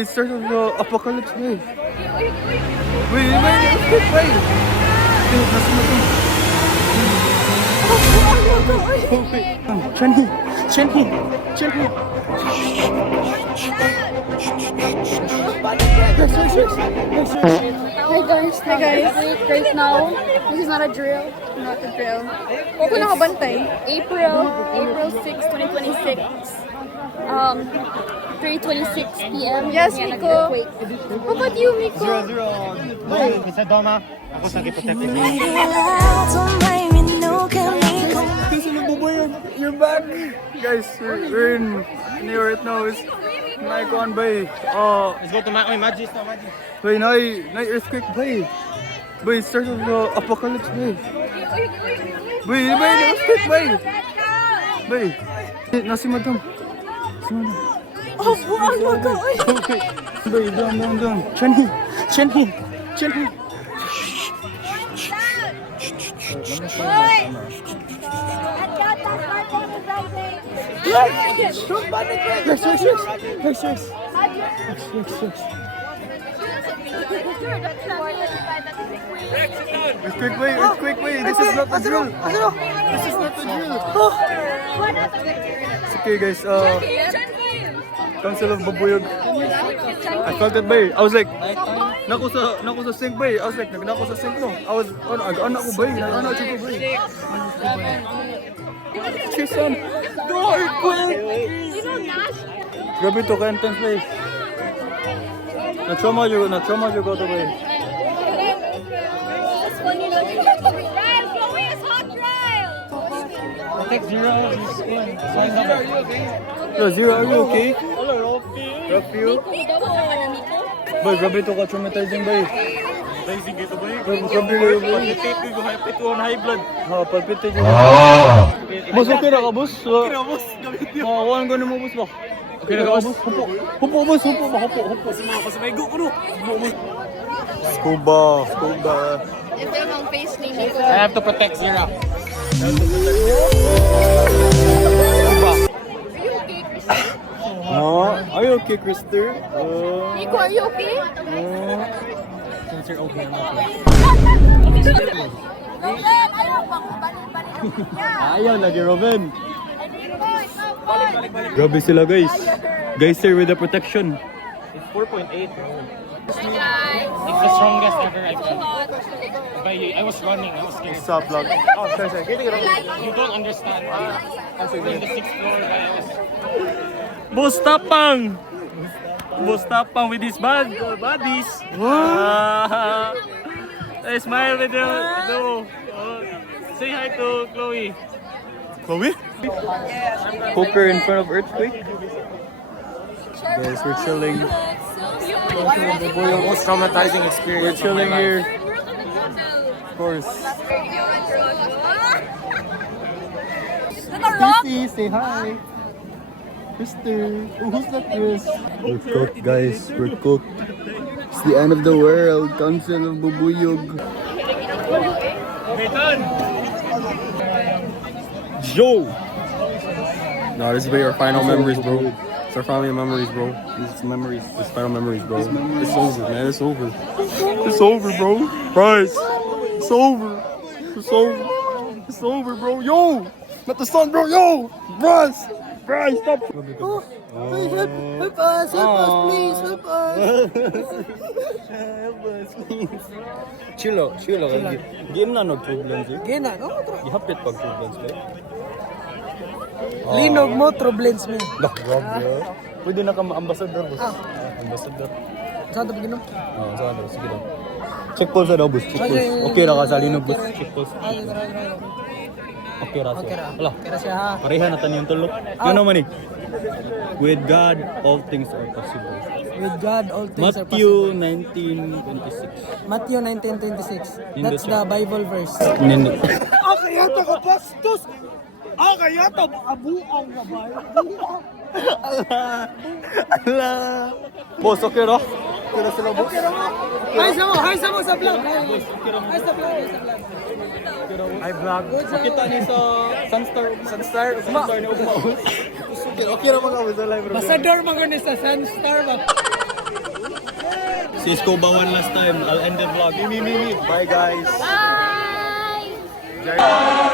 It's start of the apocalypse, wait. Wait. Wait. Nasa na to? Chenny. Hi guys. Right now, this is not a drill. Not a drill. Huwag ko nakabantay. April 6, 2026. 3:26 p.m. Yes, Miko. Wait. How about you, Miko? Bisa doma. Ako sa gipotetik. You're back! Guys, we're in New right now. It's Nikon bay. Let's go to Magis na Magis. Bay, na earthquake bay. Bay, start of the apocalypse bay. Bay, earthquake bay. Bay, nasi madam. Oh, buang mo ko. Bay, down. Chenny. Yes. Earthquake way. This is not the drill. It's okay, guys. Council of Babuyog. I felt it bay. I was like, nako sa sink bay. I was like, nako sa sink no. I was, anak ko bay. Anak ko bay. Chisan. The earthquake. Grabe to ka intense place. Na-trauma you go to bay. Take zero. Zero, are you okay? Rough you? Boy, grabe to ka traumatizing bay. Amazing gitu boy. Grabe na yun bay. Palpitate ko ito on high blood. Palpitate yun. Boss, okay na ka, boss? Okay na boss. Makakuha ko na mo, boss ba? Okay na ka boss. Hupo, boss. Hupo. Pasmaigo ko no. Scuba. Ito yung face ni Miko. I have to protect Zira. Are you okay, Krister? Miko, are you okay? Ayaw, lagi Robin. Grabe sila, guys. Guys, sir, with the protection. It's 4.8 bro. It's the strongest ever I've done. I was running. I was scared. Stop, vlog. Oh, sorry. You don't understand. In the 6th floor, I was... Boss Tapang with his buddies. I smile with you. Say hi to Chloe. Chloe? Poker in front of earthquake. Guys, we're chilling. The most traumatizing experience. We're chilling here. Of course. Stacy, say hi. Krister. Oh, who's that Chris? We're cooked, guys. We're cooked. It's the end of the world. Council of Bubuyog. Joe! No, this is our final memories, bro. It's our final memories, bro. These memories. It's final memories, bro. It's over, man. It's over. It's over, bro. Bryce. It's over. It's over, bro. Yo! Not the sun, bro. Yo! Bryce, stop. Help us, please, help us. Help us, please. Chill out. Game na nag-turbulence, eh. Gina, no? Ihapit pag-turbulence, eh. Linog mo, turbulence mo. Grabe. Pwede na ka ma-ambassador, boss. Ambassador. Saan ito pag-inom? Sige daw. Check pulse daw, boss. Check pulse. Okay na ka sa linog, boss. Check pulse. Okay ra siya. Wala. Kira siya ha. Pareha na tan yung tulo. Yun naman eh. With God, all things are possible. With God, all things are Matthew possible. 19:26. Matthew 19:26. That's the Bible verse. Hindi. Kaya ito ka bastos! Kaya ito abuang na ba? Allah. Boss, okay ra? Okay ra sila, boss? Hi sa mo sa vlog. Hi sa vlog. Hi, vlog. Makita niyo sa Sunstar ni Ugma. Okay ra mga sa live. Ambassador mga ni sa Sunstar ba? Cisco ba one last time? I'll end the vlog. Me. Bye guys. Bye!